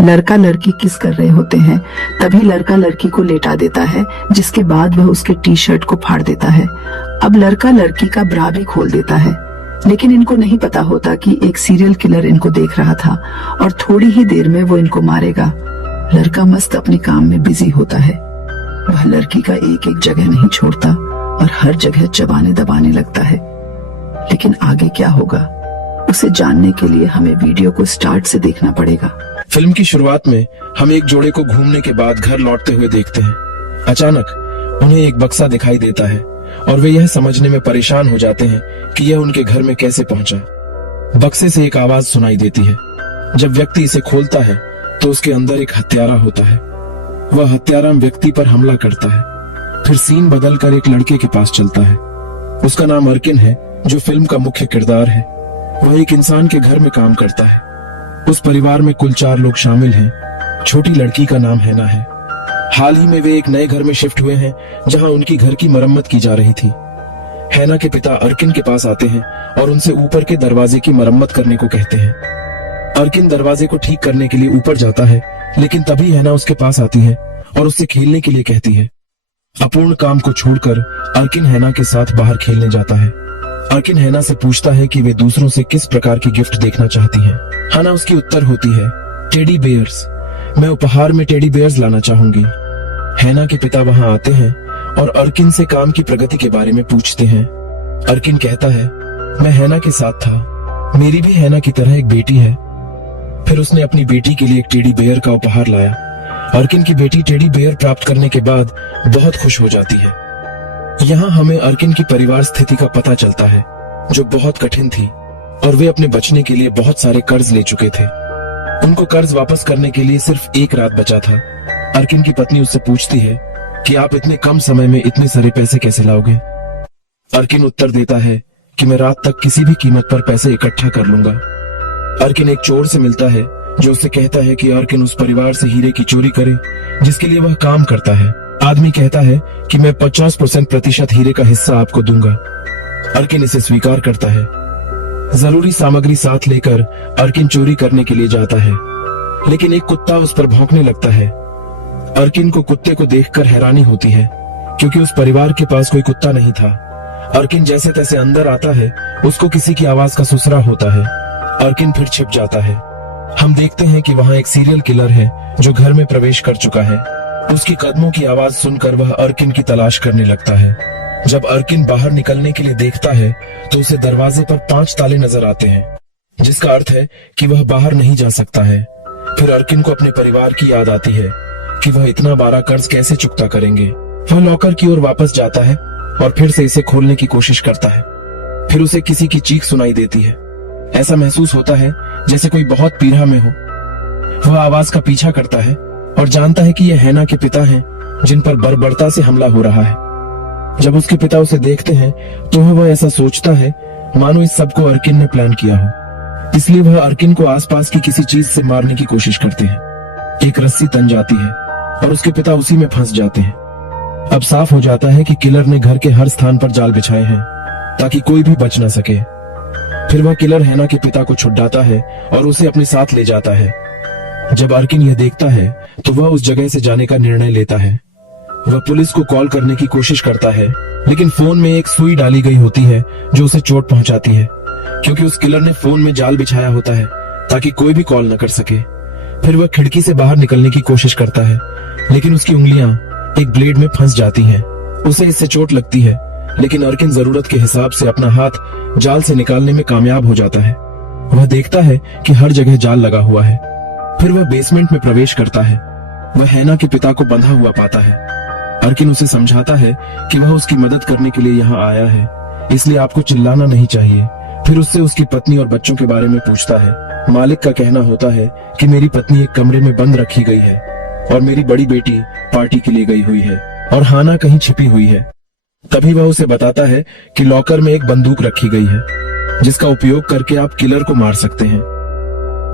लड़का लड़की किस कर रहे होते हैं, तभी लड़का लड़की को लेटा देता है, जिसके बाद वह उसके टी शर्ट को फाड़ देता है। अब लड़का लड़की का ब्रा भी खोल देता है, लेकिन इनको नहीं पता होता कि एक सीरियल किलर इनको देख रहा था और थोड़ी ही देर में वो इनको मारेगा। लड़का मस्त अपने काम में बिजी होता है। वह लड़की का एक एक जगह नहीं छोड़ता और हर जगह चबाने दबाने लगता है। लेकिन आगे क्या होगा, उसे जानने के लिए हमें वीडियो को स्टार्ट से देखना पड़ेगा। फिल्म की शुरुआत में हम एक जोड़े को घूमने के बाद घर लौटते हुए देखते हैं। अचानक उन्हें एक बक्सा दिखाई देता है और वे यह समझने में परेशान हो जाते हैं कि यह उनके घर में कैसे पहुंचा। बक्से से एक आवाज सुनाई देती है। जब व्यक्ति इसे खोलता है तो उसके अंदर एक हत्यारा होता है। वह हत्यारा व्यक्ति पर हमला करता है। फिर सीन बदलकर एक लड़के के पास चलता है। उसका नाम अर्किन है, जो फिल्म का मुख्य किरदार है। वह एक इंसान के घर में काम करता है। उस परिवार में कुल 4 लोग शामिल हैं। छोटी लड़की का नाम हैना है। हाल ही में वे एक नए घर में शिफ्ट हुए हैं, जहां उनकी घर की मरम्मत की जा रही थी। हैना के पिता अर्किन के पास आते हैं और उनसे ऊपर के दरवाजे की मरम्मत करने को कहते हैं। अर्किन दरवाजे को ठीक करने के लिए ऊपर जाता है, लेकिन तभी हैना उसके पास आती है और उससे खेलने के लिए कहती है। अपूर्ण काम को छोड़कर अर्किन हैना के साथ बाहर खेलने जाता है। अर्किन हैना से पूछता है कि वे दूसरों से किस प्रकार की गिफ्ट देखना चाहती हैं। हैना उसकी उत्तर होती है, टेडी बेयर्स। मैं उपहार में टेडी बेयर्स लाना चाहूंगी। हैना के पिता वहां आते हैं और अर्किन से काम की प्रगति के बारे में पूछते हैं। अर्किन कहता है, मैं हैना के साथ था। मेरी भी हैना की तरह एक बेटी है। फिर उसने अपनी बेटी के लिए एक टेडी बेयर का उपहार लाया। अर्किन की बेटी टेडी बेयर प्राप्त करने के बाद बहुत खुश हो जाती है। यहाँ हमें अर्किन की परिवार स्थिति का पता चलता है, जो बहुत कठिन थी और वे अपने बचने के लिए बहुत सारे कर्ज ले चुके थे। उनको कर्ज वापस करने के लिए सिर्फ एक रात बचा था। अर्किन की पत्नी उससे पूछती है कि आप इतने कम समय में इतने सारे पैसे कैसे लाओगे। अर्किन उत्तर देता है कि मैं रात तक किसी भी कीमत पर पैसे इकट्ठा कर लूंगा। अर्किन एक चोर से मिलता है, जो उससे कहता है कि अर्किन उस परिवार से हीरे की चोरी करे जिसके लिए वह काम करता है। आदमी कहता है कि मैं 50% हीरे का हिस्सा आपको दूंगा। अर्किन इसे स्वीकार करता है। जरूरी सामग्री साथ लेकर अर्किन चोरी करने के लिए जाता है, लेकिन एक कुत्ता उस पर भौंकने लगता है। अर्किन को कुत्ते को देखकर हैरानी होती है, क्योंकि उस परिवार के पास कोई कुत्ता नहीं था। अर्किन जैसे तैसे अंदर आता है। उसको किसी की आवाज का सुसरा होता है। अर्किन फिर छिप जाता है। हम देखते हैं कि वहां एक सीरियल किलर है, जो घर में प्रवेश कर चुका है। उसकी कदमों की आवाज सुनकर वह अर्किन की तलाश करने लगता है। जब अर्किन बाहर निकलने के लिए देखता है तो उसे दरवाजे पर 5 ताले नजर आते हैं, जिसका अर्थ है कि वह बाहर नहीं जा सकता है। फिर अर्किन को अपने परिवार की याद आती है कि वह इतना बड़ा कर्ज कैसे चुकता करेंगे। वह लॉकर की ओर वापस जाता है और फिर से इसे खोलने की कोशिश करता है। फिर उसे किसी की चीख सुनाई देती है। ऐसा महसूस होता है जैसे कोई बहुत पीड़ा में हो। वह आवाज का पीछा करता है और जानता है कि यह हैना के पिता हैं, जिन पर बर्बरता से हमला हो रहा है। जब उसके पिता उसे देखते हैं तो वह ऐसा सोचता है मानो इस सब को अर्किन ने प्लान किया हो। इसलिए वह अर्किन को आसपास की किसी चीज से मारने की कोशिश करते हैं। एक रस्सी तन जाती है और उसके पिता उसी में फंस जाते हैं। अब साफ हो जाता है कि किलर ने घर के हर स्थान पर जाल बिछाए हैं, ताकि कोई भी बच ना सके। फिर वह किलर हैना के पिता को छुड़ाता है और उसे अपने साथ ले जाता है। जब अर्किन यह देखता है तो वह उस जगह से जाने का निर्णय लेता है। वह पुलिस को कॉल करने की कोशिश करता है, लेकिन फोन में एक सुई डाली गई होती है जो उसे चोट पहुंचाती है, क्योंकि उस किलर ने फोन में जाल बिछाया होता है ताकि कोई भी कॉल न कर सके। फिर वह खिड़की से बाहर निकलने की कोशिश करता है, लेकिन उसकी उंगलियां एक ब्लेड में फंस जाती हैं। उसे इससे चोट लगती है, लेकिन अर्किन जरूरत के हिसाब से अपना हाथ जाल से निकालने में कामयाब हो जाता है। वह देखता है कि हर जगह जाल लगा हुआ है। फिर वह बेसमेंट में प्रवेश करता है। वह हैना के पिता को बंधा हुआ पाता है। अर्किन उसे समझाता है कि वह उसकी मदद करने के लिए यहाँ आया है, इसलिए आपको चिल्लाना नहीं चाहिए। फिर उससे उसकी पत्नी और बच्चों के बारे में पूछता है। मालिक का कहना होता है कि मेरी पत्नी एक कमरे में बंद रखी गई है और मेरी बड़ी बेटी पार्टी के लिए गई हुई है और हाना कहीं छिपी हुई है। तभी वह उसे बताता है कि लॉकर में एक बंदूक रखी गई है, जिसका उपयोग करके आप किलर को मार सकते हैं।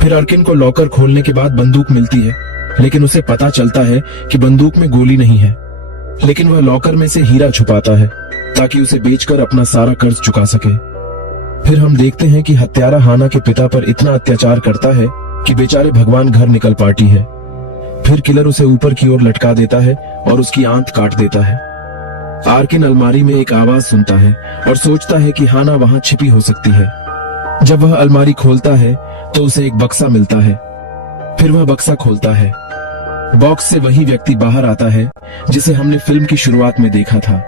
फिर अर्किन को लॉकर खोलने के बाद बंदूक मिलती है, लेकिन उसे पता चलता है कि बंदूक में गोली नहीं है। लेकिन वह लॉकर में से हीरा छुपाता है ताकि उसे बेचकर अपना सारा कर्ज चुका सके। फिर हम देखते हैं कि हत्यारा हाना के पिता पर इतना अत्याचार करता है कि बेचारे भगवान घर निकल पार्टी है। फिर किलर उसे ऊपर की ओर लटका देता है और उसकी आंत काट देता है। आर्किन अलमारी में एक आवाज सुनता है और सोचता है कि हाना वहां छिपी हो सकती है। जब वह अलमारी खोलता है तो उसे एक बक्सा मिलता है। फिर वह बक्सा खोलता है। बॉक्स से वही व्यक्ति बाहर आता है जिसे हमने फिल्म की शुरुआत में देखा था।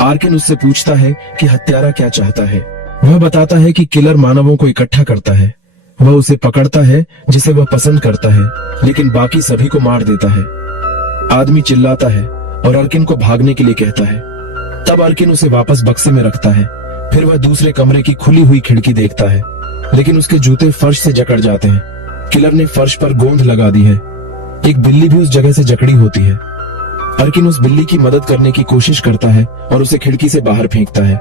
आर्किन उससे पूछता है कि हत्यारा क्या चाहता है। वह बताता है कि किलर मानवों को इकट्ठा करता है। वह उसे पकड़ता है जिसे वह पसंद करता है, लेकिन बाकी सभी को मार देता है। आदमी चिल्लाता है और अर्किन को भागने के लिए कहता है। तब अर्किन उसे वापस बक्से में रखता है। फिर वह दूसरे कमरे की खुली हुई खिड़की देखता है, लेकिन उसके जूते फर्श से जकड़ जाते हैं। किलर ने फर्श पर गोंद लगा दी है। एक बिल्ली भी उस जगह से जकड़ी होती है। अर्किन उस बिल्ली की मदद करने की कोशिश करता है और उसे खिड़की से बाहर फेंकता है,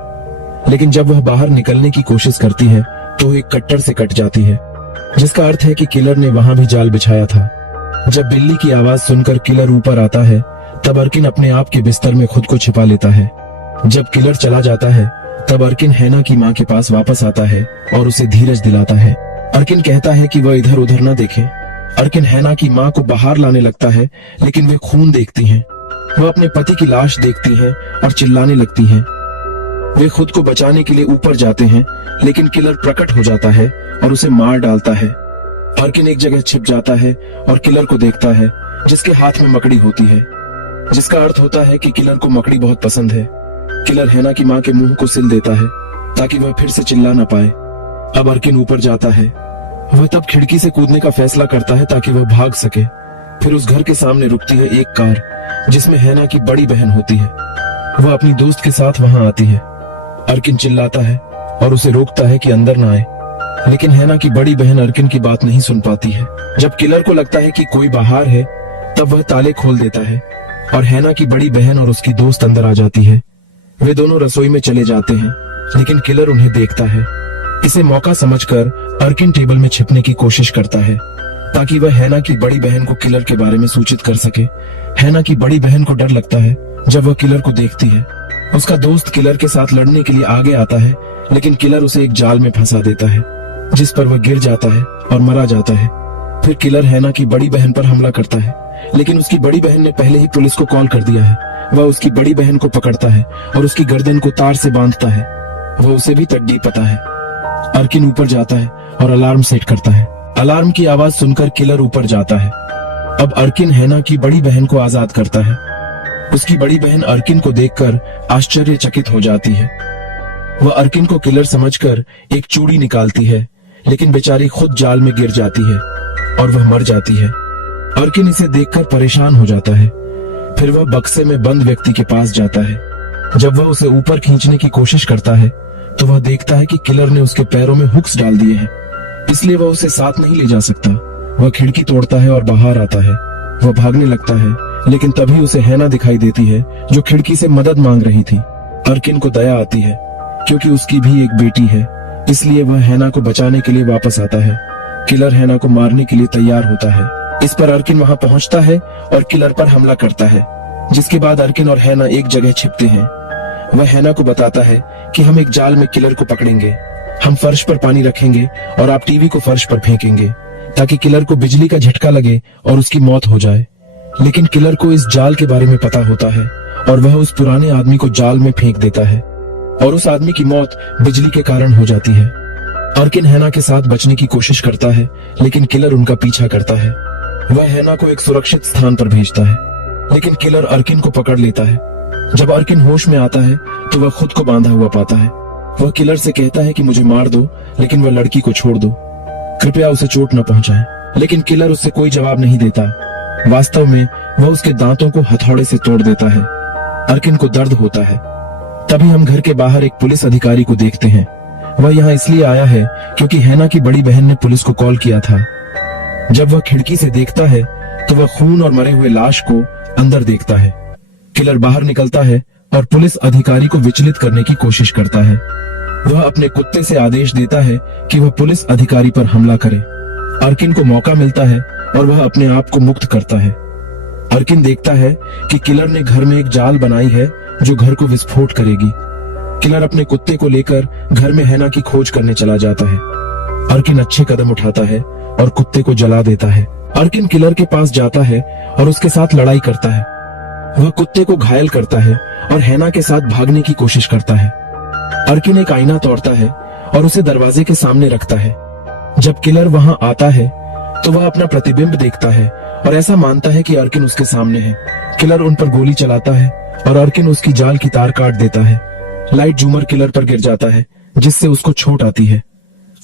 लेकिन जब वह बाहर निकलने की कोशिश करती है तो एक कट्टर से कट जाती है, जिसका अर्थ है कि किलर ने वहां भी जाल बिछाया था। जब बिल्ली की आवाज सुनकर किलर ऊपर आता है, तब अर्किन अपने आप के बिस्तर में खुद को छिपा लेता है। जब किलर चला जाता है, तब अर्किन हैना की मां के पास वापस आता है और उसे धीरज दिलाता है। अर्किन कहता है कि वह इधर उधर न देखे। अर्किन हैना की मां को बाहर लाने लगता है, लेकिन वे खून देखती हैं। वह अपने पति की लाश देखती है और चिल्लाने लगती हैं। वे खुद को बचाने के लिए ऊपर जाते हैं, लेकिन किलर प्रकट हो जाता है और उसे मार डालता है। अर्किन एक जगह छिप जाता है और किलर को देखता है, जिसके हाथ में मकड़ी होती है, जिसका अर्थ होता है कि किलर को मकड़ी बहुत पसंद है। किलर हैना की मां के मुंह को सिल देता है ताकि वह फिर से चिल्ला ना पाए। अब अर्किन ऊपर जाता है। वह तब खिड़की से कूदने का फैसला करता है ताकि वह भाग सके। फिर उस घर के सामने रुकती है एक कार, जिसमें हैना की बड़ी बहन होती है। वह अपनी दोस्त के साथ वहां आती है। अर्किन चिल्लाता है और उसे रोकता है कि अंदर ना आए, लेकिन हैना की बड़ी बहन अर्किन की बात नहीं सुन पाती है। जब किलर को लगता है कि कोई बाहर है, तब वह ताले खोल देता है और हैना की बड़ी बहन और उसकी दोस्त अंदर आ जाती है। वे दोनों रसोई में चले जाते हैं, लेकिन किलर उन्हें देखता है। इसे मौका समझकर अर्किन टेबल में छिपने की कोशिश करता है ताकि वह हैना की बड़ी बहन को किलर के बारे में सूचित कर सके। हैना की बड़ी बहन को डर लगता है जब वह किलर को देखती है। उसका दोस्त किलर के साथ लड़ने के लिए आगे आता है, लेकिन किलर उसे एक जाल में फंसा देता है, जिस पर वह गिर जाता है और मरा जाता है। फिर किलर हैना की बड़ी बहन पर हमला करता है, लेकिन उसकी बड़ी बहन ने पहले ही पुलिस को कॉल कर दिया है। वह उसकी बड़ी बहन को पकड़ता है और उसकी गर्दन को तार से बांधता है। वह उसे भी तकदीर पता है। अर्किन ऊपर जाता है और अलार्म सेट करता है। अलार्म की आवाज सुनकर किलर ऊपर जाता है। अब अर्किन हैना की बड़ी बहन को आजाद करता है। उसकी बड़ी बहन अर्किन को देखकर आश्चर्यचकित हो जाती है। वह अर्किन को किलर समझकर एक चूड़ी निकालती है, लेकिन बेचारी खुद जाल में गिर जाती है और वह मर जाती है। अर्किन इसे देखकर परेशान हो जाता है। फिर वह बक्से में बंद व्यक्ति के पास जाता है। जब वह उसे ऊपर खींचने की कोशिश करता है, तो वह देखता है कि किलर ने उसके पैरों में हुक्स डाल दिए हैं, इसलिए वह उसे साथ नहीं ले जा सकता। वह खिड़की तोड़ता है और बाहर आता है। वह भागने लगता है, लेकिन तभी उसे हैना दिखाई देती है, जो खिड़की से मदद मांग रही थी। अर्किन को दया आती है, क्योंकि उसकी भी एक बेटी है, इसलिए वह हैना को बचाने के लिए वापस आता है। किलर हैना को मारने के लिए तैयार होता है। इस पर अर्किन वहां पहुंचता है और किलर पर हमला करता है, जिसके बाद अर्किन और हैना एक जगह छिपते हैं। वह हैना को बताता है कि हम एक जाल में किलर को पकड़ेंगे। हम फर्श पर पानी रखेंगे और आप टीवी को फर्श पर फेंकेंगे, ताकि किलर को बिजली का झटका लगे और उसकी मौत हो जाए। लेकिन किलर को इस जाल के बारे में पता होता है और वह उस पुराने आदमी को जाल में फेंक देता है और उस आदमी की मौत बिजली के कारण हो जाती है। अर्किन हैना के साथ बचने की कोशिश करता है, लेकिन किलर उनका पीछा करता है। वह हैना को एक सुरक्षित स्थान पर भेजता है, लेकिन किलर अर्किन को पकड़ लेता है। जब अर्किन होश में आता है, तो वह खुद को बांधा हुआ पाता है। वह किलर से कहता है कि मुझे मार दो, लेकिन वह लड़की को छोड़ दो, कृपया उसे चोट न पहुंचाएं। लेकिन किलर उससे कोई जवाब नहीं देता। वास्तव में वह उसके दांतों को हथौड़े से तोड़ देता है। अर्किन को दर्द होता है। तभी हम घर के बाहर एक पुलिस अधिकारी को देखते हैं। वह यहाँ इसलिए आया है क्योंकि हैना की बड़ी बहन ने पुलिस को कॉल किया था। जब वह खिड़की से देखता है, तो वह खून और मरे हुए लाश को अंदर देखता है। किलर बाहर निकलता है और पुलिस अधिकारी को विचलित करने की कोशिश करता है। वह अपने कुत्ते से आदेश देता है कि वह पुलिस अधिकारी पर हमला करे। अर्किन को मौका मिलता है और वह अपने आप को मुक्त करता है। अर्किन देखता है कि किलर ने घर में एक जाल बनाई है जो घर को विस्फोट करेगी। किलर अपने कुत्ते को लेकर घर में हैना की खोज करने चला जाता है। अर्किन अच्छे कदम उठाता है और कुत्ते को जला देता है। अर्किन किलर के पास जाता है और उसके साथ लड़ाई करता है। वह कुत्ते को घायल करता है और हैना के साथ भागने की कोशिश करता है। अर्किन एक आईना तोड़ता है और उसे दरवाजे के सामने रखता है। जब किलर वहां आता है तो वह अपना प्रतिबिंब देखता है और ऐसा मानता है कि अर्किन उसके सामने है। किलर उन पर गोली चलाता है और अर्किन उसकी जाल की तार काट देता है। लाइट जूमर किलर पर गिर जाता है, जिससे उसको चोट आती है।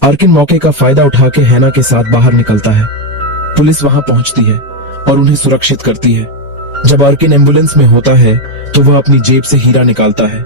अर्किन मौके का फायदा उठा के हैना के साथ बाहर निकलता है। पुलिस वहां पहुंचती है और उन्हें सुरक्षित करती है। जब अर्किन एम्बुलेंस में होता है तो वह अपनी जेब से हीरा निकालता है